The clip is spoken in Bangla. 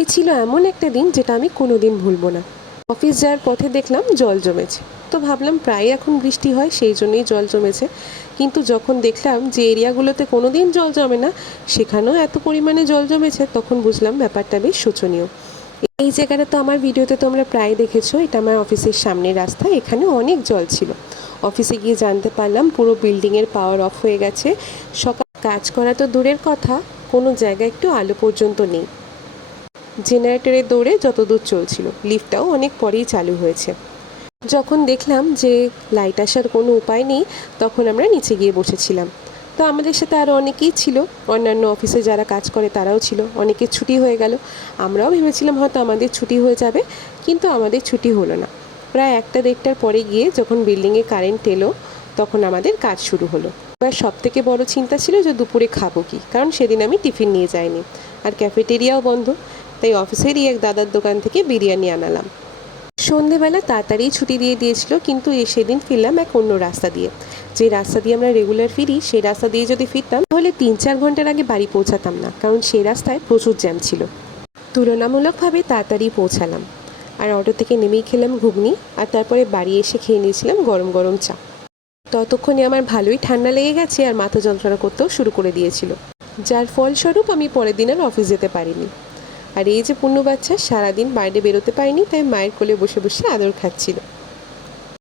এই ছিল এমন একটা দিন যেটা আমি কোনো দিন ভুলবো না। অফিস যাওয়ার পথে দেখলাম জল জমেছে, তো ভাবলাম প্রায় এখন বৃষ্টি হয় সেই জন্যই জল জমেছে। কিন্তু যখন দেখলাম যে এরিয়াগুলোতে কোনো দিন জল জমে না সেখানেও এত পরিমাণে জল জমেছে, তখন বুঝলাম ব্যাপারটা বেশ শোচনীয়। এই জায়গাটা তো আমার ভিডিওতে তোমরা প্রায় দেখেছো, এটা আমার অফিসের সামনের রাস্তা, এখানে অনেক জল ছিল। অফিসে গিয়ে জানতে পারলাম পুরো বিল্ডিংয়ের পাওয়ার অফ হয়ে গেছে। সকাল কাজ করা তো দূরের কথা, কোনো জায়গায় একটু আলো পর্যন্ত নেই। জেনারেটরের দৌড়ে যতদূর চলছিল, লিফটটাও অনেক পরেই চালু হয়েছে। যখন দেখলাম যে লাইট আসার কোনো উপায় নেই, তখন আমরা নিচে গিয়ে বসেছিলাম। তো আমাদের সাথে আরও অনেকেই ছিল, অন্যান্য অফিসে যারা কাজ করে তারাও ছিল। অনেকের ছুটি হয়ে গেল, আমরাও ভেবেছিলাম হয়তো আমাদের ছুটি হয়ে যাবে, কিন্তু আমাদের ছুটি হলো না। প্রায় 1টা-1.5টার পরে গিয়ে যখন বিল্ডিংয়ে কারেন্ট এলো, তখন আমাদের কাজ শুরু হলো। এবার সবথেকে বড় চিন্তা ছিল যে দুপুরে খাবো কি, কারণ সেদিন আমি টিফিন নিয়ে যাইনি, আর ক্যাফেটেরিয়াও বন্ধ। তাই অফিসেরই এক দাদার দোকান থেকে বিরিয়ানি আনালাম। সন্ধেবেলা তাড়াতাড়ি ছুটি দিয়ে দিয়েছিল, কিন্তু সেদিন ফিরলাম এক অন্য রাস্তা দিয়ে। যে রাস্তা দিয়ে আমরা রেগুলার ফিরি সেই রাস্তা দিয়ে যদি ফিরতাম তাহলে 3-4 ঘন্টার আগে বাড়ি পৌঁছাতাম না, কারণ সেই রাস্তায় প্রচুর জ্যাম ছিল। তুলনামূলকভাবে তাড়াতাড়ি পৌঁছালাম, আর অটো থেকে নেমেই খেলাম ঘুগনি, আর তারপরে বাড়ি এসে খেয়ে নিয়েছিলাম গরম গরম চা। ততক্ষণে আমার ভালোই ঠান্ডা লেগে গেছে আর মাথা যন্ত্রণা করতেও শুরু করে দিয়েছিল, যার ফলস্বরূপ আমি পরের দিন আর অফিস যেতে পারিনি। আর এই যে পূর্ণ বাচ্চা সারাদিন বাইরে বেরোতে পারিনি, তাই মায়ের কোলে বসে বসে আদর খাচ্ছিল।